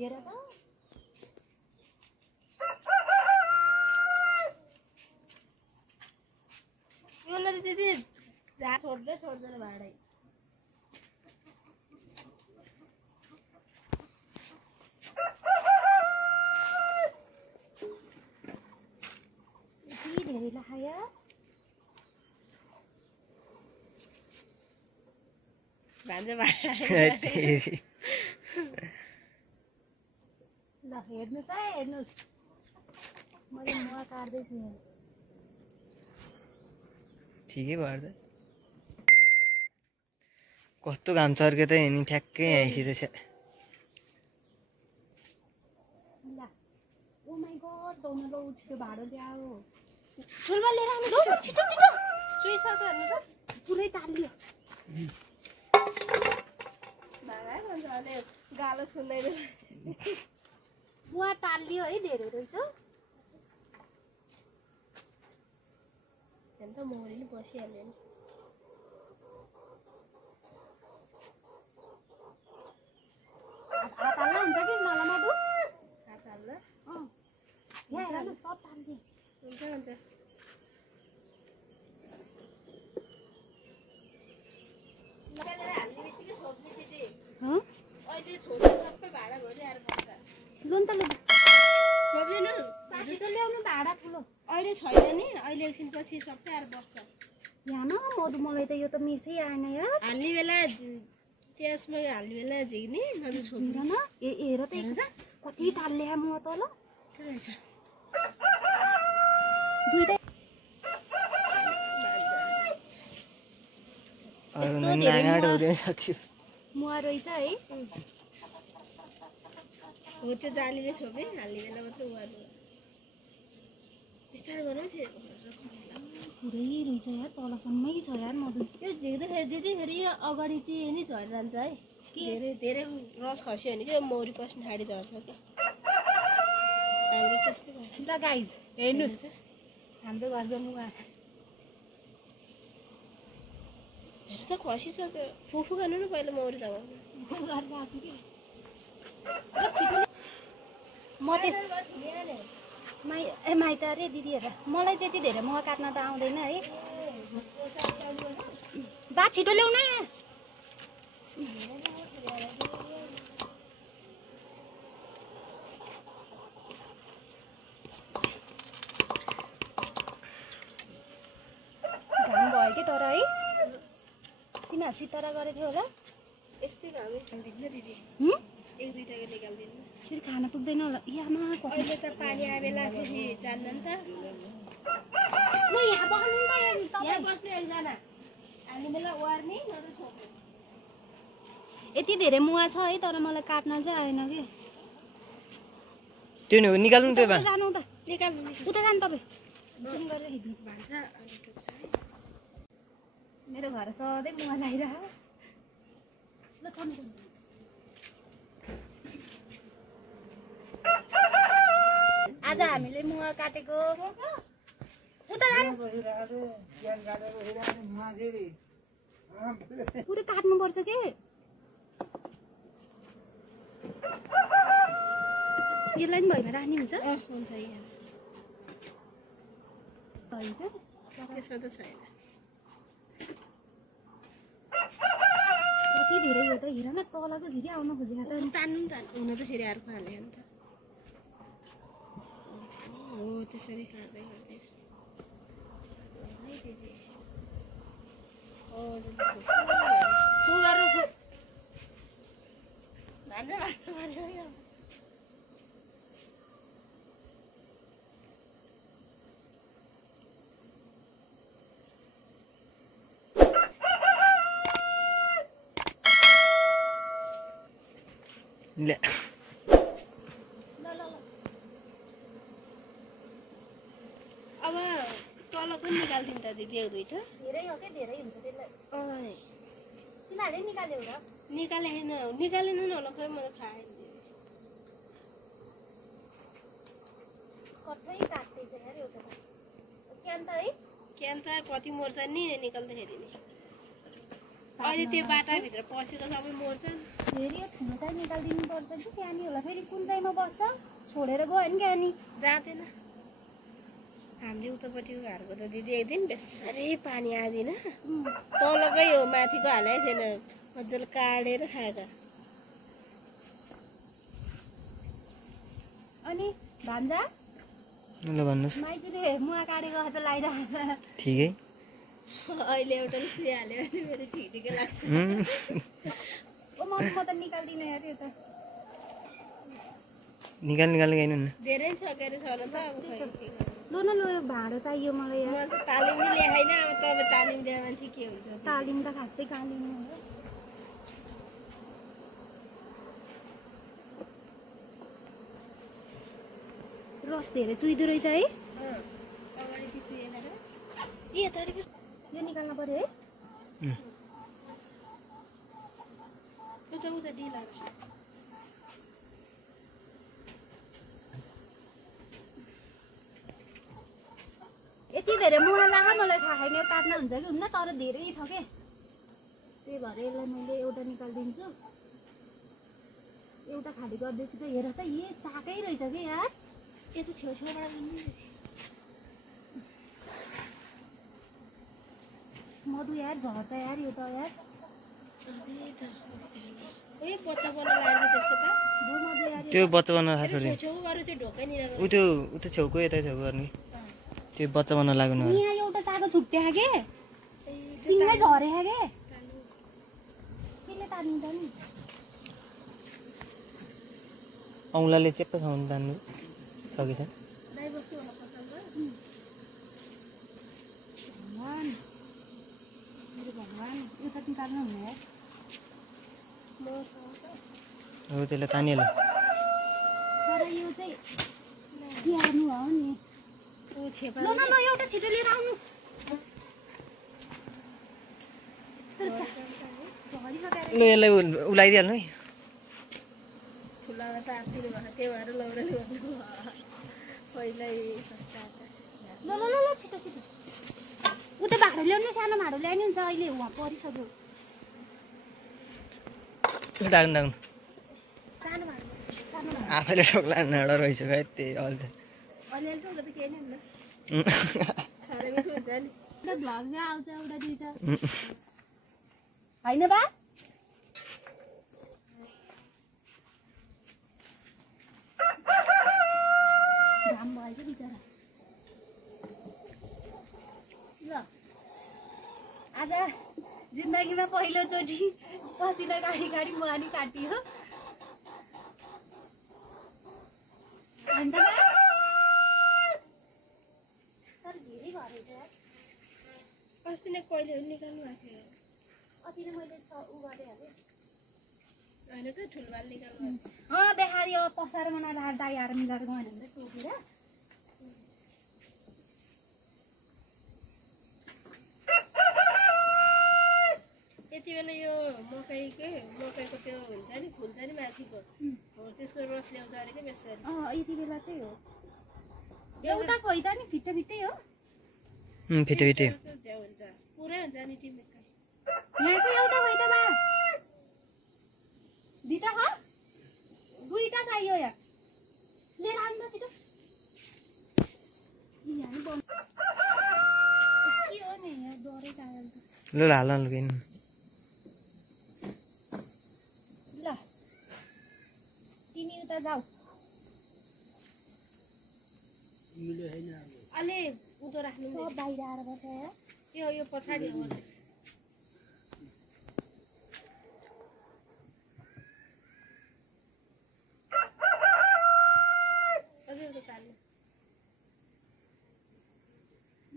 हेर त योले दिदी जा छोड्दैन भाडै यति धेरै लाया भान्जा भाडा ल हेर्नुस् है हेर्नुस् मैले मुवा काट्दै छु ठिकै भयो त कस्तो घाम चर्के त नि ठ्याक्कै आइसिँदैछ ल ओ माय गॉड दोन लो छिटो भाडो ल्याऊ ठुलमा लिएर आउनु दो छिटो छिटो सुइसक्यो हेर्नु त पुरै तालियो भाडा भन्छ अनि गालो सुन्दैन मुवा तालियो है धेरै रहेछ हेर्नु त मौरी नि बसिहाल्यो नि हात हाल्न हुन्छ कि मलाई मधु हात हाल्न यहाँ हेर न सब तालिदिए हुन्छ हुन्छ लगाएर हाल्ने बित्तिकै छोप्ने दिदी अहिले छोड्नु सबै भाडा भरि आएर बस्छ लोन त छोप्दिनु छिटो ल्याउनु भाडा ठुलो अहिले छैन नि अहिले एकछिनपछि सबै आएर बस्छ यहाँ न मधु मलाई त यो त मिसै आएन यार हाल्ने बेला त्यसमा हाल्ने बेला झिक्ने नत्र छोप्नु हेर न हेर त कति ताल्ले म त ल त्यो रहेछ दुईटा मुवा रहेछ है हो त्यो जालीले छोपे हाल्ने बेला मात्रै उहाँहरू बिस्तारै गरौँ फेरि खस्ला पुरै रहेछ यार तलसम्मै छ यार मधु यो झिक्दाखेरि दिदी फेरि यो अगाडि चाहिँ नि झरिरहन्छ है धेरै धेरै रस खस्यो भने कि मौरी पस्ने ठाडी झर्छ क्या हामीले त्यस्तै गर्छ ल गाइज हेर्नुहोस् हाम्रो घरको मुवा हेर त खसिसक्यो फुफु खानु न पहिला मौरी दबाउनु म त्यस माइत अरे दिदी हेर मलाई त्यति धेरै मुवा काट्न त आउँदैन है बा छिटो ल्याउन घाम भयो कि तर है तिमीहरू सितारा गरेको थियो होला यस्तै घामै खाल्दिन्न दिदी एक दुईवटाको निकाल्दिनु फेरि खान पुग्दैन होला यामा अहिले त पानी आए बेला फेरि जान्न नि त म यहाँ बस्नु नि त यहाँ बस्नु एकजना हाल्ने बेला ओर्ने नत्र छोप्ने यति धेरै मुवा छ है तर मलाई काट्न चाहिँ आएन कि त्यो निकाल्नु त्यो जानु त निकाल्नु उता जानु तपाईँ जुम गरेर हिँड्नु भान्सा अलि टुक्छ है मेरो घर सधैँ मुवा लगाइरह ल छन् आज हामीले मुवा काटेको उता जानु पुरै काट्नुपर्छ के यसलाई पनि भैमा राख्ने हुन्छ हुन्छ यहाँ त्यसमा त छैन कति धेरै हो त हेर न तलको झिरी आउन खोजेको त तान्नु नि तान्नु हुन त फेरि अर्को हाल्यो नि त हो त्यसरी काट्दै काट्दै भान्जा भान्जा मार्यो ले अब तल पनि निकाल्दिनु त दिदी एक दुईटा धेरै हो के धेरै हुन्छ त्यसलाई तिमीहरूले निकाल्यौ र निकालेन न होला खै मैले खाएँ कतै काट्दैछ यार एउटा त क्यान त है क्यान त कति मर्छ नि निकाल्दाखेरि नि अहिले त्यो बाटाभित्र पसेर सबै मर्छन्। फेरि यो ठुलो चाहिँ निकालिदिनु पर्छ कि क्यानी होला फेरि कुन चाहिँमा बस्छ छोडेर गयो नि क्यानी जाँदैन। हामीले उतापट्टिको घरको त दिदी एकदिन बेसरी पानी आएन तलकै हो माथिको हालेको थिएन मजाले काटेर खाएका। अनि भान्जा ल भन्नुहोस्। माइजूले मुवा काटेको त लगाइरहेको ठिकै। अहिले एउटाले सुइहाल्यो भने फेरि ठिकै लाग्छ। ओ म त निकाल्दिनँ यार यो त निकाल्ने गएन न। धेरै सकेर छ न त अब खै के गर्नु। ल न ल यो भाँडो चाहियो मलाई यार। म त तालिम नि ल्याएन अब तपाईँ तालिम दिए मान्छे के हुन्छ। तालिम त खासै कहाँ लिनु हो। रस धेरै चुइदो रहेछ है। अगाडि पछि हेरेर ए तरी यो निकाल्नु पर्यो है। उता उता ढिला यति धेरै मुला लाग मलाई थाहा छैन यो काट्न हुन्छ कि हुन्न तर धेरै छ के त्यही भएर यसलाई मैले एउटा निकालिदिन्छु। एउटा खाली गर्दैछु त हेर त यही चाकै रहेछ कि यार। यता छेउछेउबाट मधु यार झर्छ यार यो त यार। ए बच्चा बन्न लाग्छ त्यसको त जो मधु यार त्यो बच्चा बन्न थाहा छोड्यो। छेउ गऱ्यो त्यो ढोकैनिर उ त्यो छेउको यता छेउको गर्ने त्यो बच्चा बन्न लाग्नु हो। यहाँ एउटा चाको छुट्ट्या के सिङै झरे के केले तानिन्छ नि। औँलाले चेप्प खाउनु तान्नु सकेछ। दाइबस्ती होला पसलमा भगवान मेरो भगवान यो त निकाल्नु हुने यार। हो त्यसलाई तानिहाल्यो। तर यो चाहिँ तिहार्नु हो नि। ऊ छेपा ल न ल एउटा छिटो लिएर आउनु। झरिसकेर ल यसलाई उलाइदिइहाल्नु है। ठुलामा त आफैले भएको त्यही भएर लौराले भन्नु पहिल्यै ल ल ल ल छिटो छिटो उता भाँडो ल्याउनु सानो भाँडो ल्याउनु हुन्छ अहिले उहाँ परिसक्यो। डाक्नु डाक्नु सानो भाँडो सानो भाँडो आफैले ठोक्ला नाडा रहेछ है त्यही अहिले अलिअलि त केही नै हुन्न खाएर मिठो हुन्छ नि। एउटा भ्लग चाहिँ आउँछ एउटा दुईटा होइन बा। घाम भएछ बिचरा। ल आज जिन्दगीमा पहिलोचोटि पसिना गाडी गाडी मुहानी काटियो। अन्त बा तर धेरै भरेछ यार। अस्ति नै कहिले निकाल्नु भएको थियो। अस्ति नै मैले उ गरेँ हालेँ। होइन त ठुलबाल निकाल्नु भएको थियो। बेहारी अब पसार बनाएर दाइ आएर मिलाएर गएन भने टोकेर यति बेला यो मकैको त्यो हुन्छ नि फुल्छ नि माथिको हो त्यसको रस ल्याउँछ अरे क्या बेसरी। यति बेला चाहिँ हो एउटा खोइ त नि फिट्टो फिट्टै हो। फिटे फिटे झ्याउ हुन्छ पुरै हुन्छ नि टिमेकै। यहाँको एउटा खोइ त बा दुईटा खा दुईटा चाहियो यहाँ लिएर आउनु त छिटो। यहाँ नि बन्द के हो नि यहाँ डरै कागल त। ल हाल्न लुकेन। ल तिमी उता जाऊ। अलि उँधो राख्नु सब बाहिर आएर बस्छ यार। यो पछाडि हो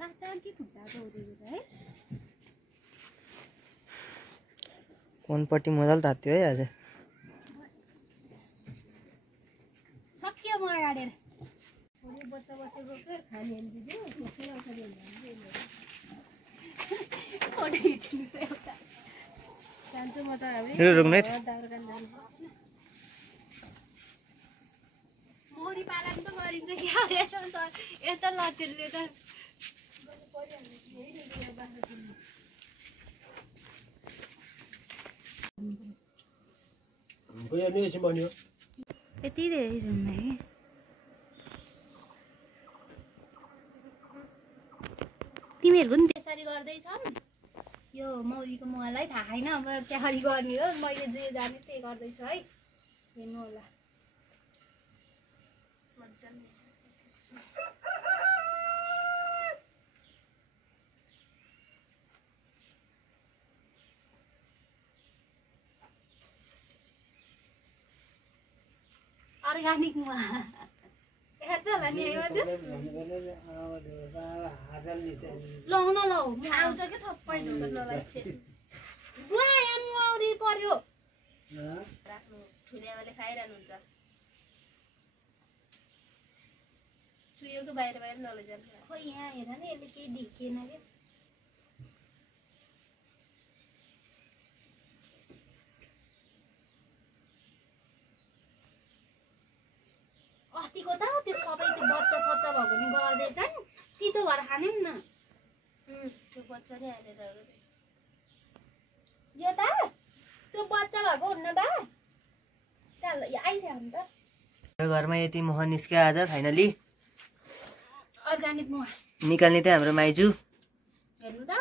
लाग्छ कि खुट्टा दौडेको है। कोनपट्टि मजाले तात्यो है आज। सक्यो म गाडेर बच्चा बसेको के खाने दिदी त्यसै अगाडि एउटा जान्छु म त रोक्नु है। दाउराकान जान्छु। मौरी पालन त गरिन्छ क्या यता लचेलले त यति धेरै रुममा है तिमीहरूको नि त्यसरी गर्दैछन् यो मौरीको मुहालाई थाहा छैन अब त्यसरी गर्ने हो मैले जे जाने त्यही गर्दैछु है हेर्नु होला अर्ग्यानिक मुहा हेर्दै होला नि लौ न लौ आउँछ कि सबै ढुङ्गालाई बुवा यहाँ मौरी पर्यो राख्नु ठुल्यामाले खाइरहनुहुन्छ चुयोको बाहिर बाहिर नलैजान्छ खोइ यहाँ हेर न यसले केही ढिकेन क्या अस्तिको त त्यो सबै त्यो बच्चा सच्चा भएको नि गर्दैछन् तितो भएर खाने नि न त्यो बच्चा नै हालेर यो त त्यो बच्चा भएको हुन्न बा चल आइसक्यो नि त घरमा यति मह निस्क्यो आज फाइनली अर्ग्यानिक मुहा निकाल्ने चाहिँ हाम्रो माइजू हेर्नु त